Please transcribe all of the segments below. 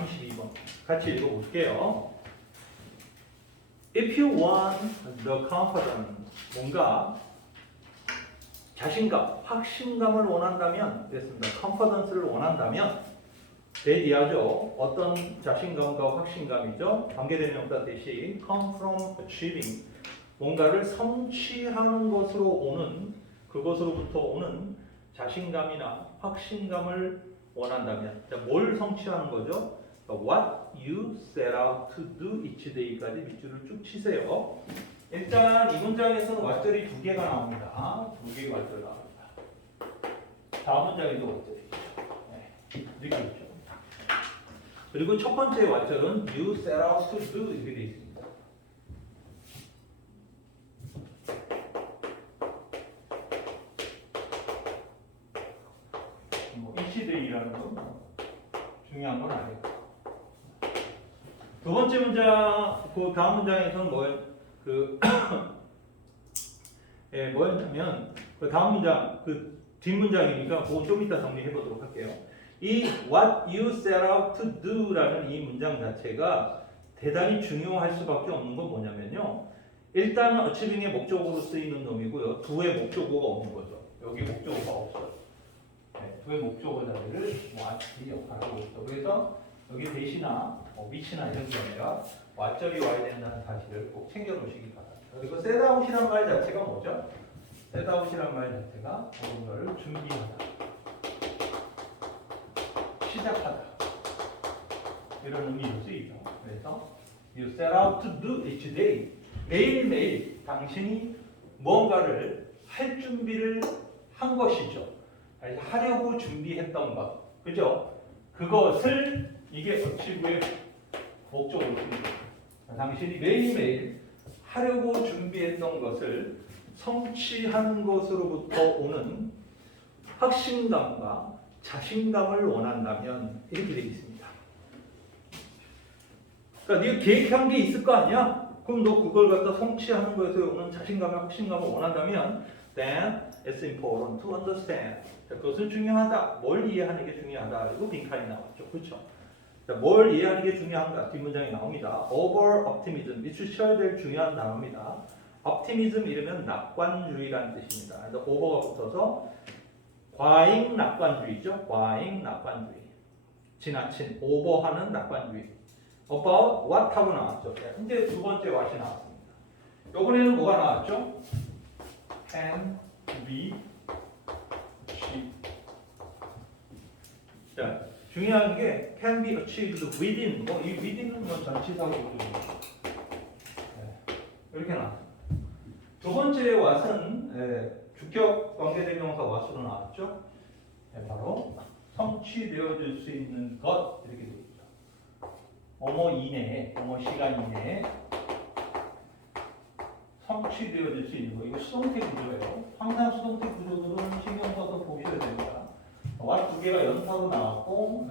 32번 같이 읽어볼게요. If you want the confidence, 뭔가 자신감, 확신감을 원한다면, 그랬습니다. confidence를 원한다면, 대디하죠. 어떤 자신감과 확신감이죠. 관계대명사 대시 come from achieving, 뭔가를 성취하는 것으로 오는, 그것으로부터 오는 자신감이나 확신감을 원한다면, 자, 뭘 성취하는 거죠? What you set out to do each day까지 밑줄을 쭉 치세요. 일단 이 문장에서는 왓절이 두 개가 나옵니다. 두 개의 왓절 나옵니다. 다음 문장에도 왓절이죠. 네, 느끼죠. 그리고 첫 번째 왓절은 you set out to do 이렇게 되어 있습니다. each day라는 건 중요한 건 아니에요. 두 번째 문장, 그 다음 문장에서는 뭐였냐면, 그 다음 문장, 그 뒷문장이니까 그거 좀 이따 정리해 보도록 할게요. 이 what you set out to do라는 이 문장 자체가 대단히 중요할 수밖에 없는 건 뭐냐면요. 일단은 achieving의 목적으로 쓰이는 놈이고요. do의 목적어가 없는 거죠. 여기 목적어가 없어요. 네, do의 목적어 자리를 what이 역할을 하고 있어. 그래서 여기 대시나 위치나 이런 게 아니라 왓절이 와야 된다는 사실을 꼭 챙겨 놓으시기 바랍니다. 그리고 셋아웃이란 말 자체가 뭐죠? 셋아웃이란 말 자체가 뭔가를 준비하다, 시작하다 이런 의미로 쓰이죠. 그래서 you set out to do each day, 매일매일 당신이 뭔가를 할 준비를 한 것이죠. 하려고 준비했던 것, 그죠? 그것을 이게 어치브의 목적으로 씁니다. 당신이 매일매일 하려고 준비했던 것을 성취하는 것으로부터 오는 확신감과 자신감을 원한다면 이렇게 되어 있습니다. 그러니까 네가 계획한 게 있을 거 아니야? 그럼 너 그걸 갖다 성취하는 것에 오는 자신감과 확신감을 원한다면 then it's important to understand. 그것은 중요하다. 뭘 이해하는 게 중요하다. 그리고 빈칸이 나왔죠. 그렇죠? 뭘 이해하는 게 중요한가? 뒷문장이 나옵니다. over optimism. 밑줄 될 중요한 단어입니다. optimism 이러면 낙관주의라는 뜻입니다. 그래서 over가 붙어서 과잉 낙관주의죠. 과잉 낙관주의. 지나친, 오버하는 낙관주의. about what 하고 나왔죠. 이제 두 번째 what이 나왔습니다. 이번에는 뭐가 나왔죠? can be achieved. 자, 중요한 게 can be achieved within. 이 within은 전치사고 이렇게 나왔습니다. 두 번째 what은 주격 관계대명사 what으로 나왔죠. 바로 성취되어질 수 있는 것 이렇게 되어 있죠. 뭐뭐 이내에, 뭐뭐 시간 이내에 성취되어질 수 있는 거. 이거 수동태 구조예요. 항상 수동태 구조들은 신경 써서 보셔야 됩니다. what 두 개가 연사로 나왔고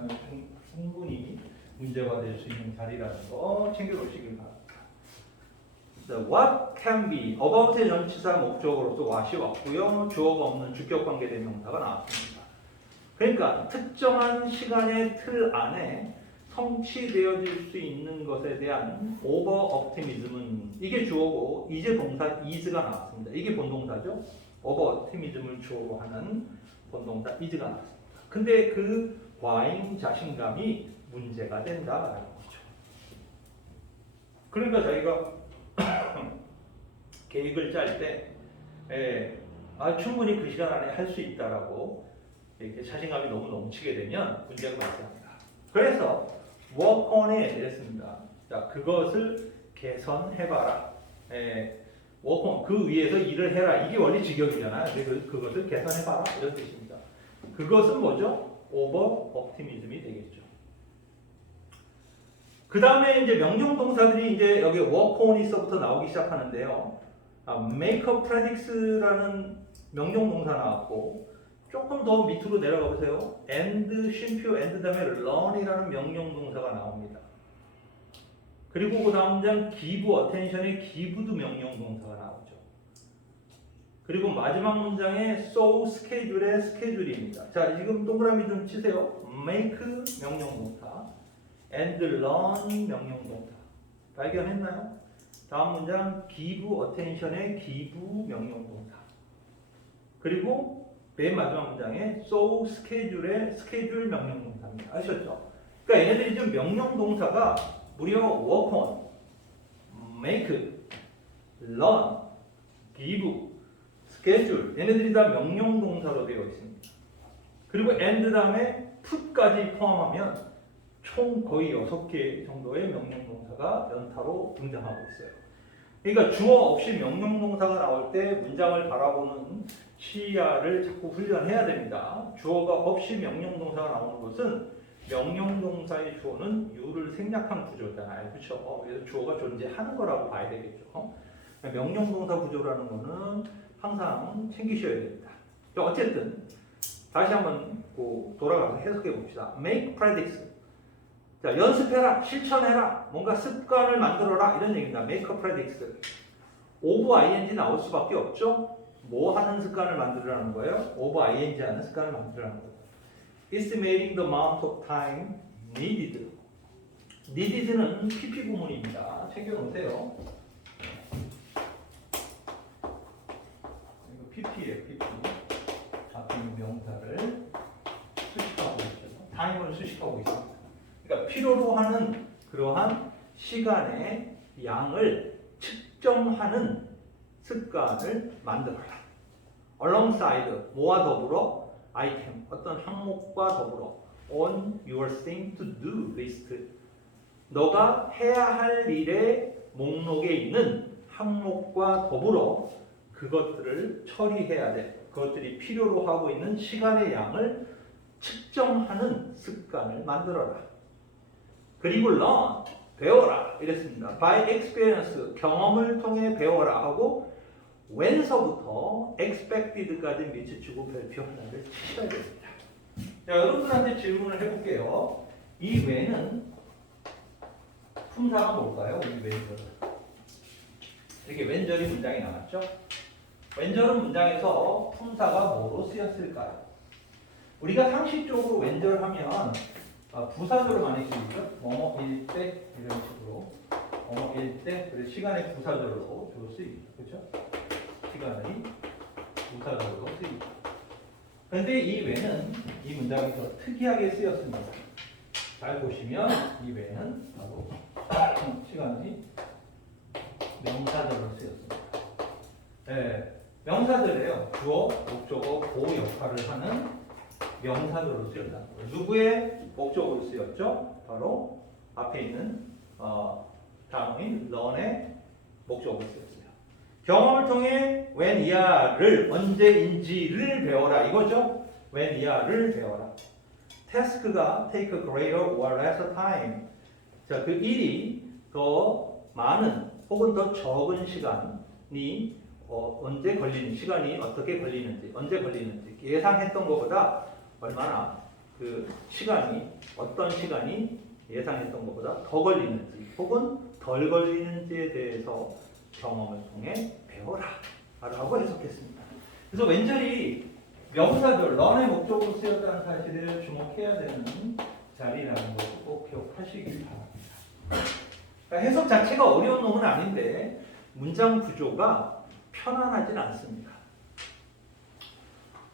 충분히 문제가 될 수 있는 자리라는 거 챙겨놓으시길 바랍니다. What can be, about의 전치사 목적으로서 what이 왔고요. 주어가 없는 주격관계대명사가 나왔습니다. 그러니까 특정한 시간의 틀 안에 성취되어질 수 있는 것에 대한 over optimism은 이게 주어고 이제 동사 is가 나왔습니다. 이게 본동사죠. over optimism을 주어로 하는 본동사 is가 나왔습니다. 근데 그 과잉 자신감이 문제가 된다라는 거죠. 그러니까 자기가 계획을 짤 때 충분히 그 시간 안에 할 수 있다라고 이렇게 자신감이 너무 넘치게 되면 문제가 발생합니다. 그래서 work on에 이랬습니다. 자, 그것을 개선해봐라. work on, 그 위에서 일을 해라. 이게 원래 직역이잖아요. 근데 그것을 개선해봐라. 이런 뜻입니다. 그것은 뭐죠? over optimism이 되겠죠. 그 다음에 이제 명령 동사들이 이제 여기 work on 있어부터 나오기 시작하는데요. make a predicts라는 명령 동사 나왔고, 조금 더 밑으로 내려가 보세요. and, 쉼표 and 다음에 learn이라는 명령 동사가 나옵니다. 그리고 그 다음 장 give attention의 give도 명령 동사가 나오죠. 그리고 마지막 문장에 so schedule의 schedule입니다. 자, 지금 동그라미 좀 치세요. make 명령 동사, and learn 명령동사. 발견했나요? 다음 문장 give attention의 give 명령동사. 그리고 맨 마지막 문장에 so schedule의 schedule 명령동사입니다. 아셨죠? 그러니까 얘네들이 좀 명령동사가 무려 work on, make, learn, give, schedule 얘네들이 다 명령동사로 되어 있습니다. 그리고 and 다음에 put까지 포함하면 총 거의 6개 정도의 명령동사가 연타로 등장하고 있어요. 그러니까 주어 없이 명령동사가 나올 때 문장을 바라보는 시야를 자꾸 훈련해야 됩니다. 주어가 없이 명령동사가 나오는 것은 명령동사의 주어는 유를 생략한 구조잖아요. 그렇죠? 그래서 주어가 존재하는 거라고 봐야 되겠죠. 명령동사 구조라는 거는 항상 챙기셔야 됩니다. 어쨌든 다시 한번 돌아가서 해석해 봅시다. Make practice. 자, 연습해라, 실천해라, 뭔가 습관을 만들어라 이런 얘기입니다. Make a practice. of ing 나올 수밖에 없죠. 뭐 하는 습관을 만들어라는 거예요? of ing 하는 습관을 만들어라는 거예요. Estimating the amount of time needed. needed는 PP 구문입니다. 챙겨놓으세요. 이거 PP예요, PP. 잡힌 명사를 수식하고 있죠. time을 수식하고 있습니다. 그러니까 필요로 하는 그러한 시간의 양을 측정하는 습관을 만들어라. alongside, 뭐와 더불어? item, 어떤 항목과 더불어 on your thing to do list. 너가 해야 할 일의 목록에 있는 항목과 더불어 그것들을 처리해야 돼. 그것들이 필요로 하고 있는 시간의 양을 측정하는 습관을 만들어라. 그리고 learn, 배워라 이랬습니다. by experience, 경험을 통해 배워라 하고 when서부터 expected까지 밑줄치고 별표 하나를 치셔야 됩니다. 자, 여러분들한테 질문을 해볼게요. 이 when은 품사가 뭘까요? 이 when절은 이렇게 when절이 문장에 나왔죠? when절은 문장에서 품사가 뭐로 쓰였을까요? 우리가 상식적으로 when절 하면 부사절로 많이 쓰이죠. 뭐뭐일 때 이런 식으로 뭐뭐일 때 그래서 시간의 부사절로 주로 쓰입니다. 그렇죠? 시간이 부사절로 쓰입니다. 그런데 이 외는 이 문장에서 특이하게 쓰였습니다. 잘 보시면 이 외는 바로 시간이 명사절로 쓰였습니다. 네, 명사절이에요. 주어, 목적어, 보호 역할을 하는 명사절로 쓰였다. 누구의 목적으로 쓰였죠? 바로 앞에 있는 단어인 learn의 목적으로 쓰였어요. 경험을 통해 when 이하를 언제인지를 배워라 이거죠? when 이하를 배워라. task가 take a greater or lesser time. 자, 그 일이 더 많은 혹은 더 적은 시간이 언제 걸리는 시간이 어떻게 걸리는지 언제 걸리는지 예상했던 것보다 얼마나 그 시간이 어떤 시간이 예상했던 것보다 더 걸리는지 혹은 덜 걸리는지에 대해서 경험을 통해 배워라 라고 해석했습니다. 그래서 왼절이 명사절, 런의 목적으로 쓰였다는 사실을 주목해야 되는 자리라는 것을 꼭 기억하시길 바랍니다. 그러니까 해석 자체가 어려운 놈은 아닌데 문장 구조가 편안하진 않습니다.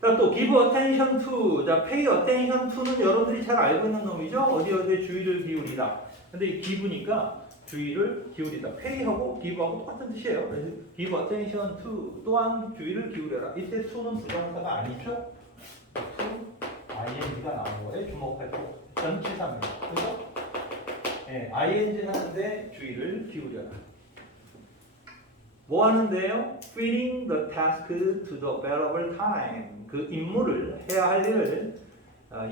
자, 또 give attention to, 자, pay attention to는 여러분들이 잘 알고 있는 놈이죠. 어디에 주의를 기울이다. 근데 이 give니까 주의를 기울이다. pay하고 give하고 똑같은 뜻이에요. 그래서 give attention to 또한 주의를 기울여라. 이때 to는 부정사가 아니죠. to ing가 나온 거에 주목할 거. 전치사입니다. 그래서 네, ing 하는데 주의를 기울여라. 뭐 하는데요? fitting the task to the available time. 그 임무를 해야 할 일을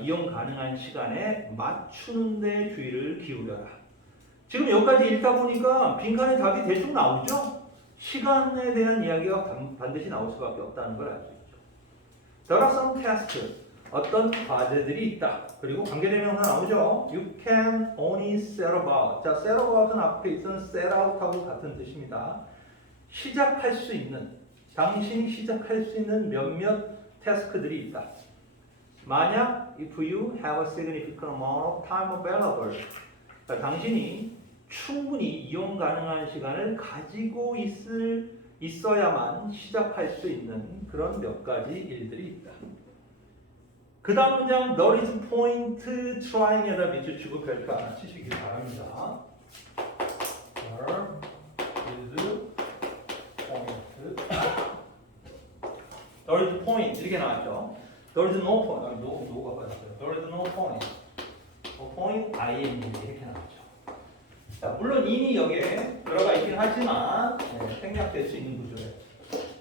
이용 가능한 시간에 맞추는 데 주의를 기울여라. 지금 여기까지 읽다 보니까 빈칸에 답이 대충 나오죠? 시간에 대한 이야기가 반드시 나올 수밖에 없다는 걸 알 수 있죠. There are some tasks. 어떤 과제들이 있다. 그리고 관계대명사 나오죠? You can only set about. 자, set about은 앞에 있던 set out하고 같은 뜻입니다. 시작할 수 있는, 당신이 시작할 수 있는 몇몇 태스크들이 있다. 만약 if you have a significant amount of time available, 그러니까 당신이 충분히 이용 가능한 시간을 가지고 있어야만 시작할 수 있는 그런 몇 가지 일들이 있다. 그 다음 문장 there is point trying에다 밑줄 치고 별표 하나 치시기 바랍니다. There is point 이렇게 나왔죠. There is no point. 노가 빠졌어요. There is no point. No point ing 이렇게 나왔죠. 자, 물론 이미 여기에 들어가 있긴 하지만 생략될 수 있는 구조예요.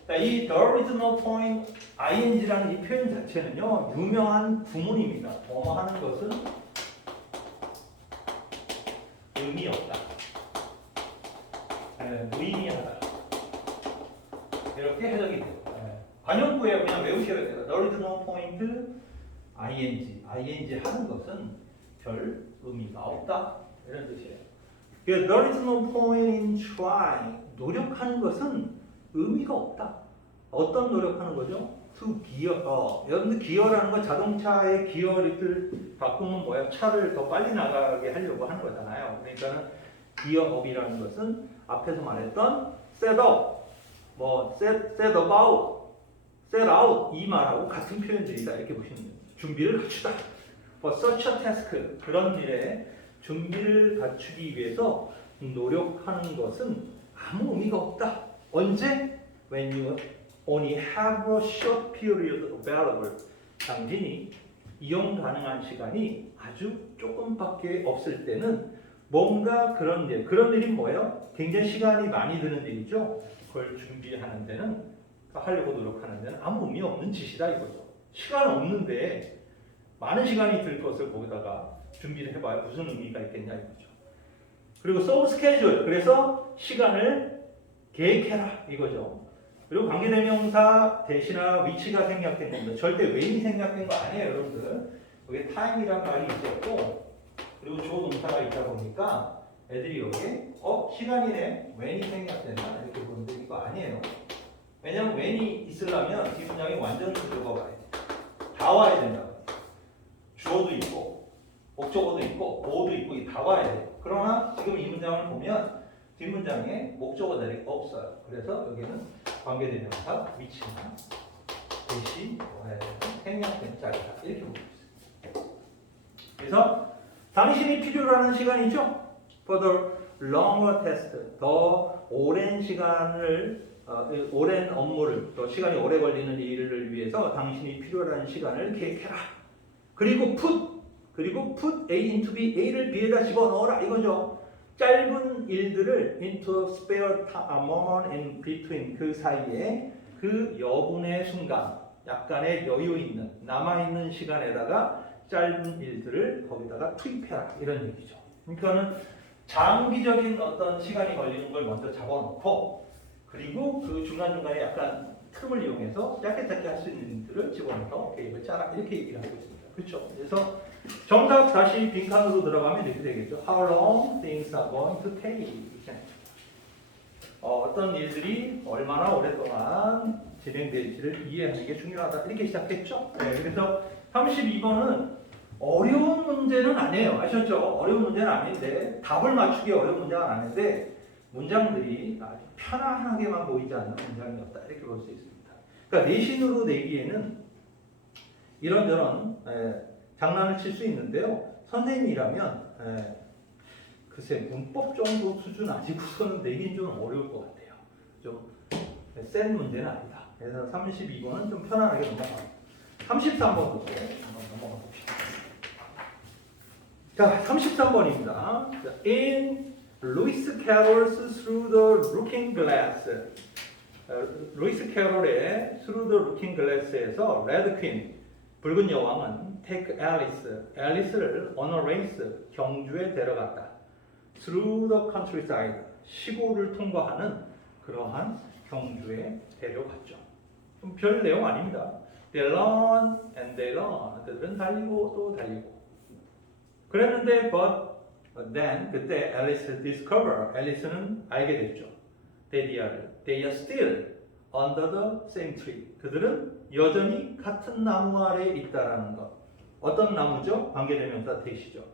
자, 이 there is no point ing라는 이 표현 자체는요 유명한 구문입니다. 뭐뭐 하는 것은 의미 없다. 무의미하다. 이렇게 해석이 돼요. 관용구에 그냥 외우셔야 돼요. There is no point ing 하는 것은 별 의미가 없다. 이런 뜻이에요. There is no point in trying. 노력하는 것은 의미가 없다. 어떤 노력하는 거죠? To gear. 여러분들 기어라는 건 자동차의 기어를 바꾸면 뭐야? 차를 더 빨리 나가게 하려고 하는 거잖아요. 그러니까는 기어업이라는 것은 앞에서 말했던 set up, set about, set out 이 말하고 같은 표현들이다 이렇게 보시면 돼요. 준비를 갖추다. For such a task 그런 일에 준비를 갖추기 위해서 노력하는 것은 아무 의미가 없다. 언제? When you only have a short period available. 당신이 이용 가능한 시간이 아주 조금밖에 없을 때는 뭔가 그런 일이 뭐예요? 굉장히 시간이 많이 드는 일이죠. 그걸 준비하는 데는 하려고 노력하는 데는 아무 의미 없는 짓이다 이거죠. 시간 없는데 많은 시간이 들 것을 거기다가 준비를 해봐야 무슨 의미가 있겠냐 이거죠. 그리고 so schedule 그래서 시간을 계획해라 이거죠. 그리고 관계대명사 대신하 위치가 생략된 겁니다. 절대 when이 생략된 거 아니에요 여러분들. 여기 time이란 말이 있었고 그리고 조동사가 있다 보니까 애들이 여기에 시간이네 when이 생략된다 이렇게 보는데 이거 아니에요. 왜냐면 when이 있으려면 이 문장이 완전 들어가 와야 돼. 다 와야 된다. 주어도 있고 목적어도 있고 보어도 있고 다 와야 돼. 그러나 지금 이 문장을 보면 뒷문장에 목적어들이 없어요. 그래서 여기는 관계대명사 위치나 대신 와야 되는 생략된 자리다 이렇게 보고 있어요. 그래서 당신이 필요로 하는 시간이죠. For the longer test 더 오랜 시간을 오랜 업무를 또 시간이 오래 걸리는 일을 위해서 당신이 필요한 시간을 계획해라. 그리고 put A into B, A를 B에다 집어넣어라 이거죠. 짧은 일들을 into spare moment in between 그 사이에 그 여분의 순간 약간의 여유 있는 남아있는 시간에다가 짧은 일들을 거기다가 투입해라 이런 얘기죠. 그러니까는 장기적인 어떤 시간이 걸리는 걸 먼저 잡아놓고 그리고 그 중간중간에 약간 틈을 이용해서 짧게 할 수 있는 일들을 집어넣어서 계획을 짜라 이렇게 얘기를 하고 있습니다. 그렇죠? 그래서 정답 다시 빈칸으로 들어가면 이렇게 되겠죠. How long things are going to take? 어떤 일들이 얼마나 오랫동안 진행될지를 이해하는 게 중요하다. 이렇게 시작했죠. 네, 그래서 32번은 어려운 문제는 아니에요. 아셨죠? 어려운 문제는 아닌데 답을 맞추기 어려운 문제는 아닌데 문장들이 아주 편안하게만 보이지 않는 문장이었다. 이렇게 볼 수 있습니다. 그러니까 내신으로 내기에는 이런저런 장난을 칠 수 있는데요. 선생님이라면 글쎄 문법 정도 수준 아니고서는 내긴 좀 어려울 것 같아요. 좀 센 문제는 아니다. 그래서 32번은 좀 편안하게 넘어갑니다. 33번도 한번 넘어가 봅시다. 자, 33번입니다. In Lewis Carroll's Through the Looking Glass. 루이스 캐롤의 Through the Looking Glass에서 Red Queen, 붉은 여왕은 take 앨리스를 on a race, 경주에 데려갔다. Through the countryside, 시골을 통과하는 그러한 경주에 데려갔죠. 좀 별 내용 아닙니다. They run and they run. 그들은 달리고 또 달리고. 그랬는데 but then 그때 앨리스는 알게 됐죠. They are still under the same tree. 그들은 여전히 같은 나무 아래에 있다라는 것. 어떤 나무죠? 관계대명사 대시죠.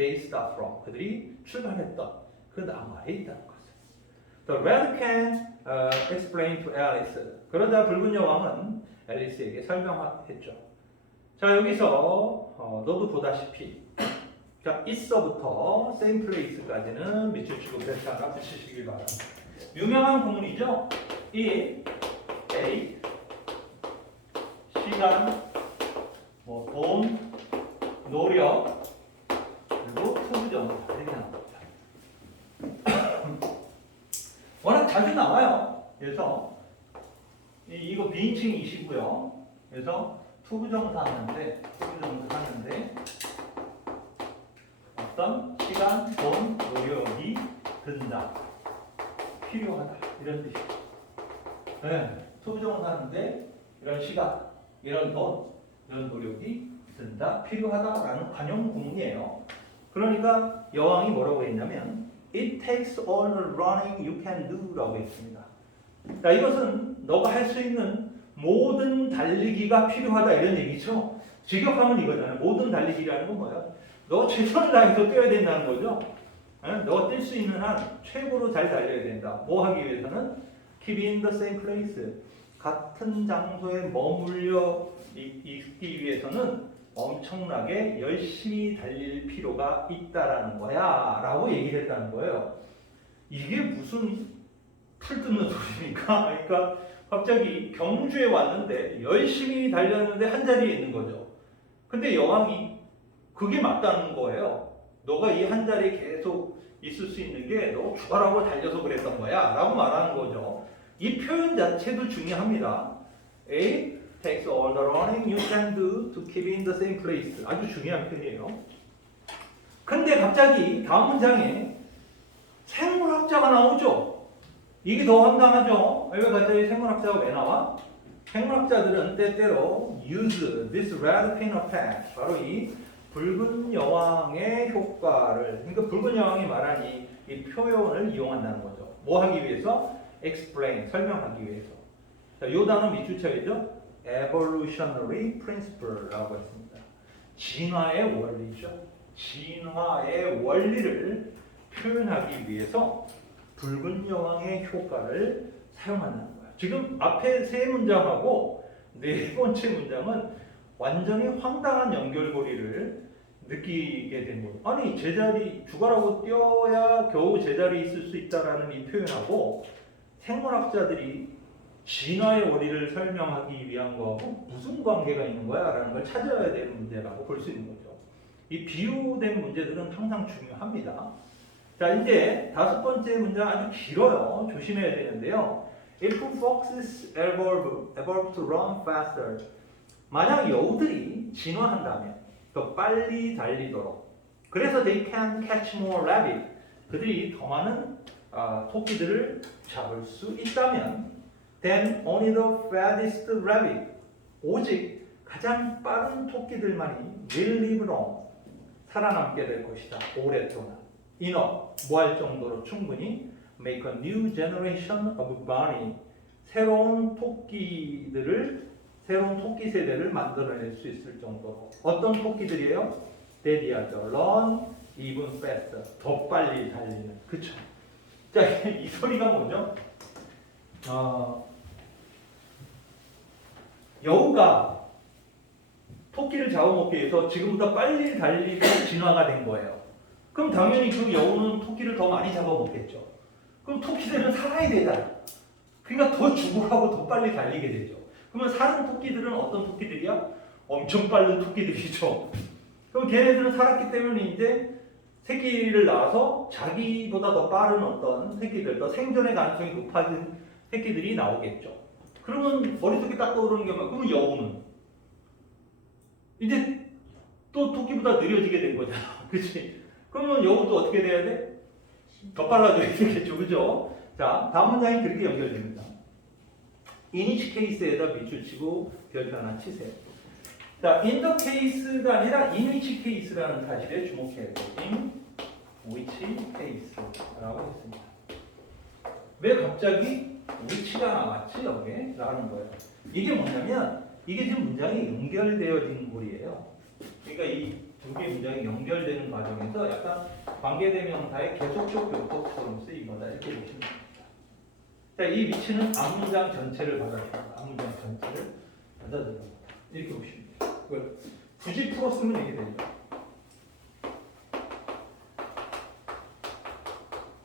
they start from. 그들이 출발했던 그 나무아래 있다는 것을. The red can explain to Alice. 그러자 붉은 여왕은 앨리스에게 설명했죠. 자, 여기서 너도 보다시피 자, 있어부터 same place까지는 밑줄 치고 벨트 하나 붙이시길 바랍니다. 유명한 구문이죠. 이 A 시간, 돈, 노력, 그리고 투부정 이렇게 나옵니다. 워낙 자주 나와요. 그래서 이거 비인칭이시고요. 그래서 투부정사 하는데 어떤 시간, 돈, 노력이 든다, 필요하다 이런 뜻이에요. 네, 투부정사 하는데 이런 시간, 이런 돈, 이런 노력이 든다, 필요하다라는 관용 구문이에요. 그러니까 여왕이 뭐라고 했냐면 It takes all the running you can do라고 했습니다. 자, 이것은 너가 할 수 있는 모든 달리기가 필요하다 이런 얘기죠. 직역하면 이거잖아요. 모든 달리기라는 건 뭐예요? 너 최선을 다해서 뛰어야 된다는 거죠. 너가 뛸 수 있는 한 최고로 잘 달려야 된다. 뭐 하기 위해서는 keep in the same place. 같은 장소에 머물러 있기 위해서는 엄청나게 열심히 달릴 필요가 있다라는 거야 라고 얘기를 했다는 거예요. 이게 무슨 풀 뜯는 소리입니까? 그러니까 갑자기 경주에 왔는데 열심히 달렸는데 한 자리에 있는 거죠. 근데 여왕이 그게 맞다는 거예요. 너가 이 한 자리에 계속 있을 수 있는 게 너 죽어라고 달려서 그랬던 거야 라고 말하는 거죠. 이 표현 자체도 중요합니다. A takes all the running you can do to keep in the same place. 아주 중요한 표현이에요. 근데 갑자기 다음 문장에 생물학자가 나오죠. 이게 더 황당하죠. 왜 갑자기 생물학자가 왜 나와? 생물학자들은 때때로 use this red pen effect, 바로 이 붉은 여왕의 효과를, 그러니까 붉은 여왕이 말한 이 표현을 이용한다는 거죠. 뭐 하기 위해서? explain, 설명하기 위해서. 자, 이 단어 밑줄 쳐야죠. evolutionary principle라고 했습니다. 진화의 원리죠. 진화의 원리를 표현하기 위해서 붉은 여왕의 효과를 사용한다는 거예요. 지금 앞에 세 문장하고 네 번째 문장은 완전히 황당한 연결고리를 느끼게 된 거예요. 아니, 제자리 죽어라고 뛰어야 겨우 제자리에 있을 수 있다라는 이 표현하고 생물학자들이 진화의 원리를 설명하기 위한 거하고 무슨 관계가 있는 거야? 라는 걸 찾아야 되는 문제라고 볼 수 있는 거죠. 이 비유된 문제들은 항상 중요합니다. 자, 이제 다섯 번째 문장 아주 길어요. 조심해야 되는데요. If foxes evolve to run faster. 만약 여우들이 진화한다면 더 빨리 달리도록. 그래서 they can catch more rabbit. 그들이 더 많은 토끼들을 잡을 수 있다면 then only the fattest rabbit. 오직 가장 빠른 토끼들만이 will live long. 살아남게 될 것이다. 오랫동안. enough. 뭐 할 정도로 충분히 make a new generation of bunny. 새로운 토끼 세대를 만들어낼 수 있을 정도로. 어떤 토끼들이에요? 데디하죠. run even faster. 더 빨리 달리는. 그쵸? 자, 이 소리가 뭐죠? 여우가 토끼를 잡아먹기 위해서 지금보다 빨리 달리고 진화가 된 거예요. 그럼 당연히 그 여우는 토끼를 더 많이 잡아먹겠죠. 그럼 토끼들은 살아야 되잖아. 그러니까 더 죽어가고 더 빨리 달리게 되죠. 그러면 사는 토끼들은 어떤 토끼들이야? 엄청 빠른 토끼들이죠. 그럼 걔네들은 살았기 때문에 이제 새끼를 낳아서 자기보다 더 빠른 어떤 새끼들, 더 생존의 가능성이 높아진 새끼들이 나오겠죠. 그러면 머릿속에 딱 떠오르는 게 뭐야? 그러면 여우는 이제 또 토끼보다 느려지게 된 거잖아. 그치? 그러면 여우도 어떻게 돼야 돼? 더 빨라져야 되겠죠. 그죠? 자, 다음 문장이 그렇게 연결됩니다. in each case에다 밑줄 치고 별표 하나 치세요. 자, in the case가 아니라 in which case라는 사실에 주목해야 돼요. in which case라고 했습니다. 왜 갑자기 which가 나왔지 여기에? 라는 거예요. 이게 뭐냐면 이게 지금 문장이 연결되어진 글이에요. 그러니까 이 두 개의 문장이 연결되는 과정에서 약간 관계대명사의 계속적 용법처럼 쓰인 거다 이렇게 보시면 됩니다. 자, 이 위치는 앞문장 전체를 받아줍니다. 앞문장 전체를 받아줍니다. 이렇게 보시면 돼요. 굳이 풀었으면 이렇게 되죠.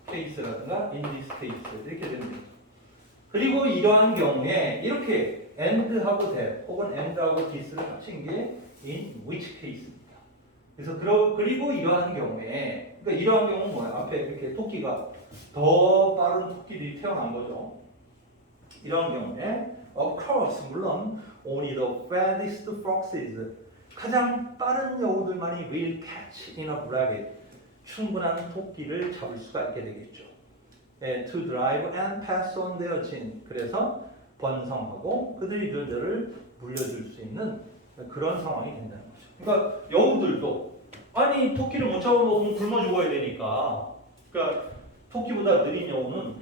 케이스라든가 in this case 이렇게 됩니다. 그리고 이러한 경우에 이렇게 and하고 that 혹은 and하고 this를 합친 게 in which case입니다. 그래서 그리고 이러한 경우에 그러니까 이러한 경우는 뭐야? 앞에 이렇게 토끼가 더 빠른 토끼들이 태어난 거죠. 이러한 경우에 of course 물론 only the fastest foxes 가장 빠른 여우들만이 will catch in a rabbit 충분한 토끼를 잡을 수가 있게 되겠죠. To drive and pass on their gene 그래서 번성하고 그들의 유전자를 물려줄 수 있는 그런 상황이 된다는 거죠. 그러니까 여우들도 아니 토끼를 못 잡아먹으면 굶어 죽어야 되니까 그러니까 토끼보다 느린 여우는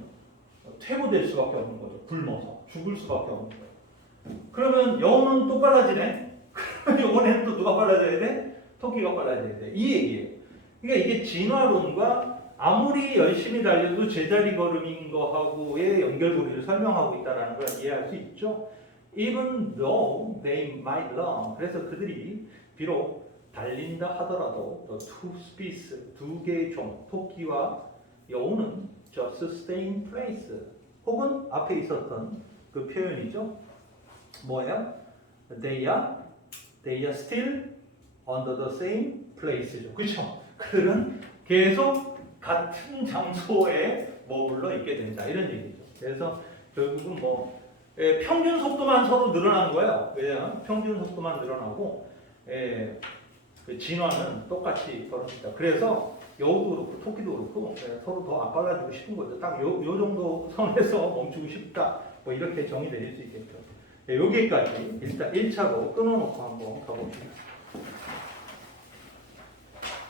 퇴보될 수밖에 없는 거죠. 굶어서 죽을 수밖에 없는 거예요. 그러면 여우는 또 빨라지네. 그러면 이번에는 또 누가 빨라져야 돼? 토끼가 빨라져야 돼. 이 얘기예요. 그러니까 이게 진화론과 아무리 열심히 달려도 제자리 걸음인 거하고의 연결고리를 설명하고 있다는 걸 이해할 수 있죠. Even though they might learn. 그래서 그들이 비록 달린다 하더라도 the two species, 두 개의 종, 토끼와 여우는 just stay in place. 혹은 앞에 있었던 그 표현이죠. 뭐예요? They are still under the same place죠. 그렇죠? 그들은 계속 같은 장소에 머물러 있게 된다 이런 얘기죠. 그래서 결국은 평균 속도만 서로 늘어나는 거예요. 왜냐하면 평균 속도만 늘어나고 그 진화는 똑같이 벌어진다. 그래서 여우도 그렇고 토끼도 그렇고 서로 더 앞발라주고 싶은 거죠. 딱 요 정도 선에서 멈추고 싶다. 이렇게 정의 내릴 수 있겠죠. 여기까지 일단 1차로 끊어놓고 한번 가봅시다.